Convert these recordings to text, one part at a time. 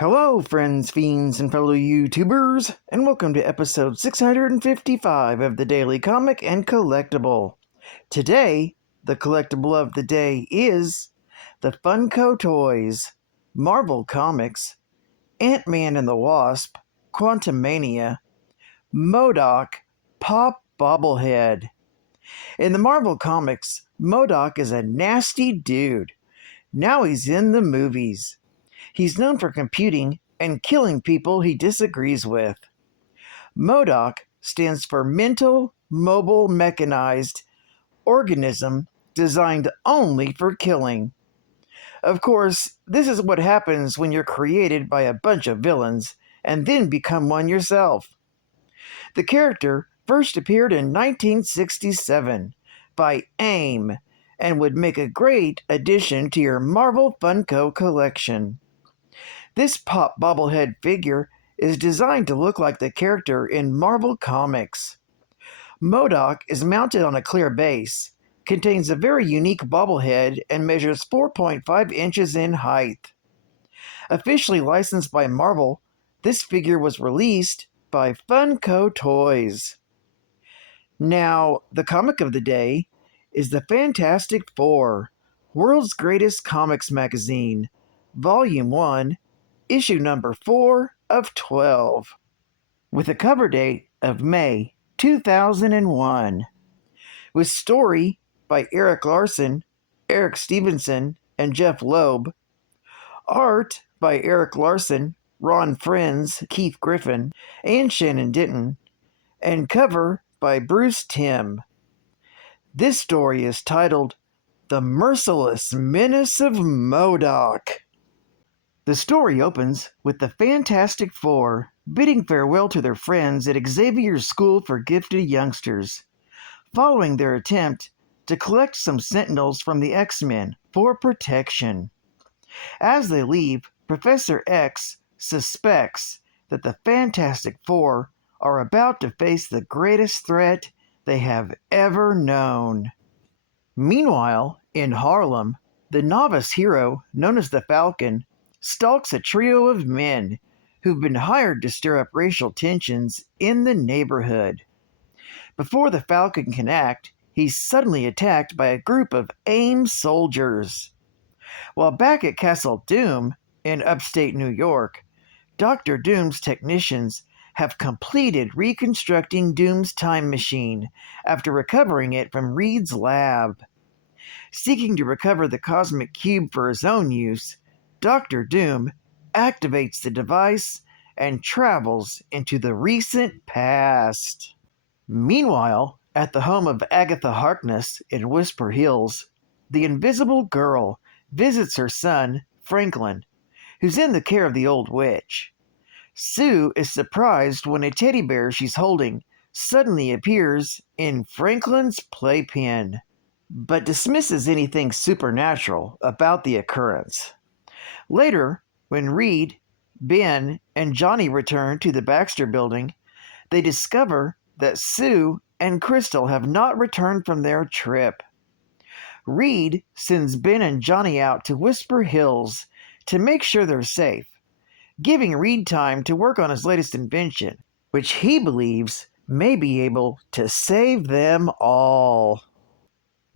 Hello, friends, fiends, and fellow YouTubers, and welcome to episode 655 of the Daily Comic and Collectible. Today, the collectible of the day is the Funko Toys, Marvel Comics, Ant-Man and the Wasp, Quantumania, Modok, Pop Bobblehead. In the Marvel Comics, Modok is a nasty dude. Now he's in the movies. He's known for computing and killing people he disagrees with. Modok stands for Mental Mobile Mechanized Organism designed only for killing. Of course, this is what happens when you're created by a bunch of villains and then become one yourself. The character first appeared in 1967 by AIM and would make a great addition to your Marvel Funko collection. This Pop Bobblehead figure is designed to look like the character in Marvel Comics. Modok is mounted on a clear base, contains a very unique bobblehead, and measures 4.5 inches in height. Officially licensed by Marvel, this figure was released by Funko Toys. Now, the comic of the day is the Fantastic Four, World's Greatest Comics Magazine, Volume 1, Issue number 4 of 12, with a cover date of May 2001, with story by Eric Larson, Eric Stevenson, and Jeff Loeb, art by Eric Larson, Ron Frenz, Keith Griffin, and Shannon Denton, and cover by Bruce Timm. This story is titled The Merciless Menace of Modok. The story opens with the Fantastic Four bidding farewell to their friends at Xavier's School for Gifted Youngsters, following their attempt to collect some Sentinels from the Xmen for protection. As they leave, Professor X suspects that the Fantastic Four are about to face the greatest threat they have ever known. Meanwhile, in Harlem, the novice hero, known as the Falcon, stalks a trio of men who've been hired to stir up racial tensions in the neighborhood. Before the Falcon can act, he's suddenly attacked by a group of AIM soldiers. While back at Castle Doom in upstate New York, Dr. Doom's technicians have completed reconstructing Doom's time machine after recovering it from Reed's lab. Seeking to recover the cosmic cube for his own use, Dr. Doom activates the device and travels into the recent past. Meanwhile, at the home of Agatha Harkness in Whisper Hills, the Invisible Girl visits her son, Franklin, who's in the care of the old witch. Sue is surprised when a teddy bear she's holding suddenly appears in Franklin's playpen, but dismisses anything supernatural about the occurrence. Later, when Reed, Ben, and Johnny return to the Baxter building, they discover that Sue and Crystal have not returned from their trip. Reed sends Ben and Johnny out to Whisper Hills to make sure they're safe, giving Reed time to work on his latest invention, which he believes may be able to save them all.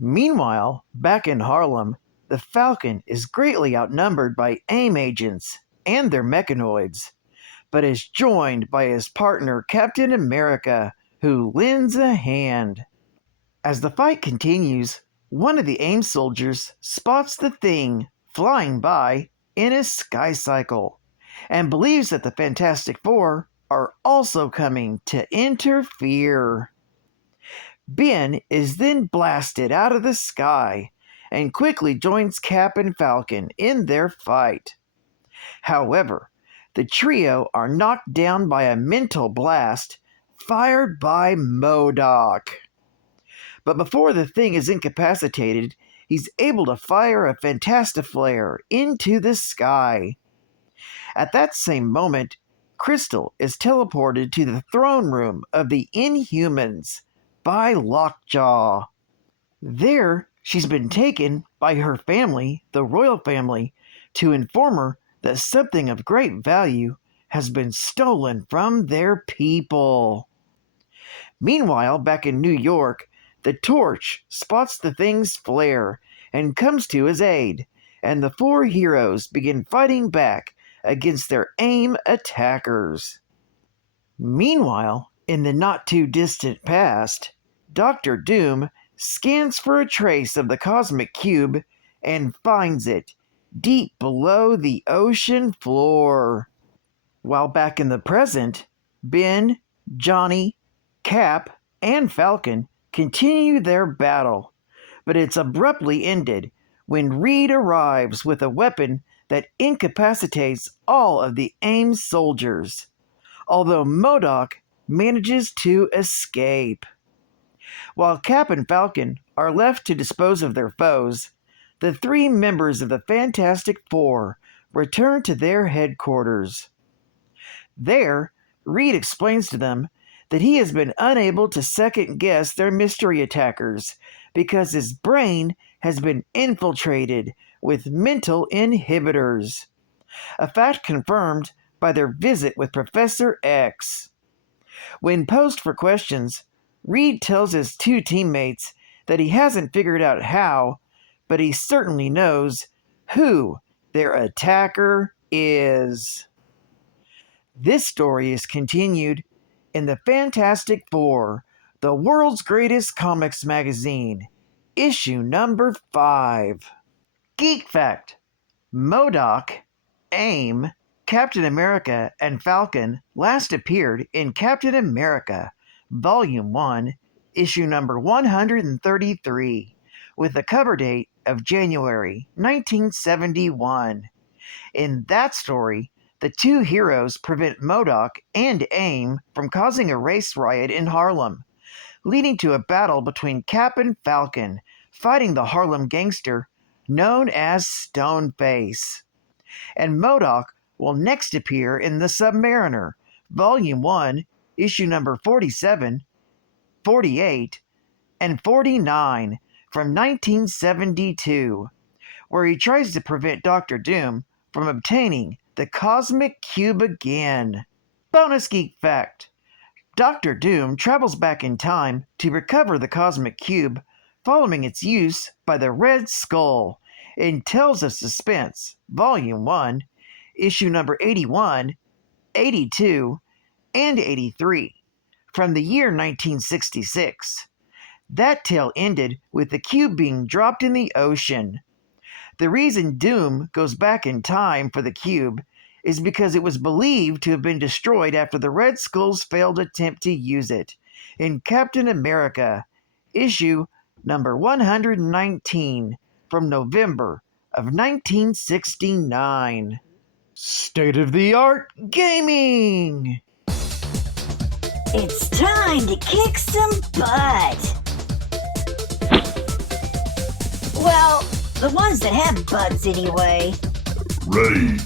Meanwhile, back in Harlem, the Falcon is greatly outnumbered by AIM agents and their mechanoids, but is joined by his partner Captain America, who lends a hand. As the fight continues, one of the AIM soldiers spots the Thing flying by in a sky cycle, and believes that the Fantastic Four are also coming to interfere. Ben is then blasted out of the sky and quickly joins Cap and Falcon in their fight. However, the trio are knocked down by a mental blast fired by Modok. But before the Thing is incapacitated, he's able to fire a Fantastiflare into the sky. At that same moment, Crystal is teleported to the throne room of the Inhumans by Lockjaw. There, she's been taken by her family, the royal family, to inform her that something of great value has been stolen from their people. Meanwhile, back in New York, the Torch spots the thing's flare and comes to his aid, and the four heroes begin fighting back against their AIM attackers. Meanwhile, in the not-too-distant past, Dr. Doom scans for a trace of the cosmic cube and finds it deep below the ocean floor. While back in the present, Ben, Johnny, Cap, and Falcon continue their battle, but it's abruptly ended when Reed arrives with a weapon that incapacitates all of the AIM soldiers, although Modok manages to escape. While Cap and Falcon are left to dispose of their foes, the three members of the Fantastic Four return to their headquarters. There, Reed explains to them that he has been unable to second-guess their mystery attackers because his brain has been infiltrated with mental inhibitors, a fact confirmed by their visit with Professor X. When posed for questions, Reed tells his two teammates that he hasn't figured out how, but he certainly knows who their attacker is. This story is continued in the Fantastic Four, the world's greatest comics magazine, issue number 5. Geek Fact: Modok, AIM, Captain America, and Falcon last appeared in Captain America, Volume 1, issue number 133, with a cover date of January 1971. In that story, the two heroes prevent Modok and AIM from causing a race riot in Harlem, leading to a battle between Cap and Falcon, fighting the Harlem gangster known as Stoneface. And Modok will next appear in The Submariner, Volume 1, issue number 47, 48, and 49 from 1972, where he tries to prevent Dr. Doom from obtaining the Cosmic Cube again. Bonus Geek Fact: Dr. Doom travels back in time to recover the Cosmic Cube following its use by the Red Skull in Tales of Suspense, Volume 1, issue number 81, 82, and 83, from the year 1966. That tale ended with the cube being dropped in the ocean. The reason Doom goes back in time for the cube is because it was believed to have been destroyed after the Red Skull's failed attempt to use it in Captain America, issue number 119, from November of 1969. State-of-the-art gaming! It's time to kick some butt! Well, the ones that have butts anyway. Ready.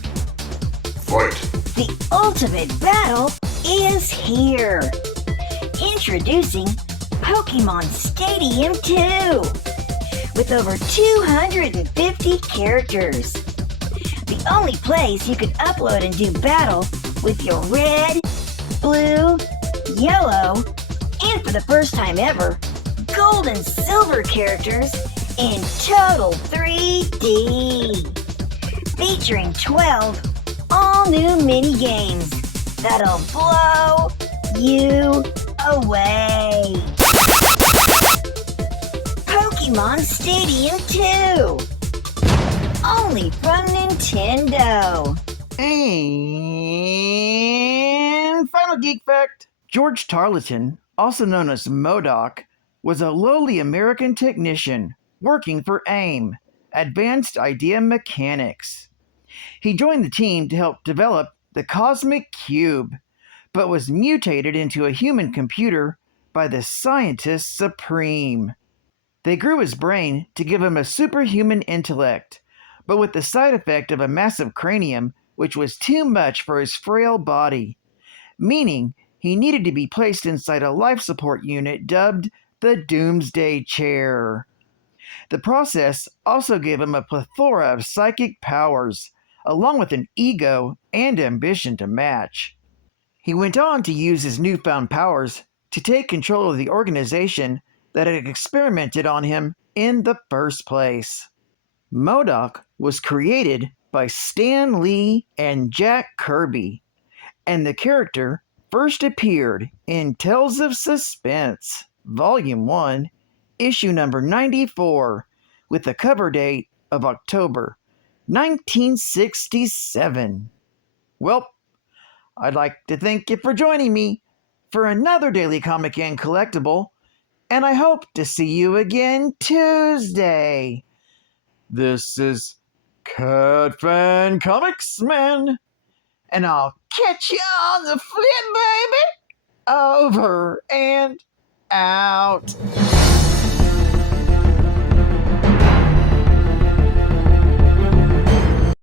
Fight. The ultimate battle is here. Introducing Pokemon Stadium 2 with over 250 characters. The only place you can upload and do battle with your red, blue, yellow, and for the first time ever, gold and silver characters in total 3D. Featuring 12 all-new mini-games that'll blow you away. Pokemon Stadium 2. Only from Nintendo. And final geek fact: George Tarleton, also known as Modok, was a lowly American technician working for AIM, Advanced Idea Mechanics. He joined the team to help develop the Cosmic Cube, but was mutated into a human computer by the Scientist Supreme. They grew his brain to give him a superhuman intellect, but with the side effect of a massive cranium which was too much for his frail body, meaning he needed to be placed inside a life support unit dubbed the Doomsday Chair. The process also gave him a plethora of psychic powers, along with an ego and ambition to match. He went on to use his newfound powers to take control of the organization that had experimented on him in the first place. Modok was created by Stan Lee and Jack Kirby, and the character first appeared in Tales of Suspense, Volume 1, issue number 94, with the cover date of October 1967. Well, I'd like to thank you for joining me for another Daily Comic and Collectible, and I hope to see you again Tuesday. This is Cat Fan Comics Man, and I'll catch you on the flip, baby! Over and out.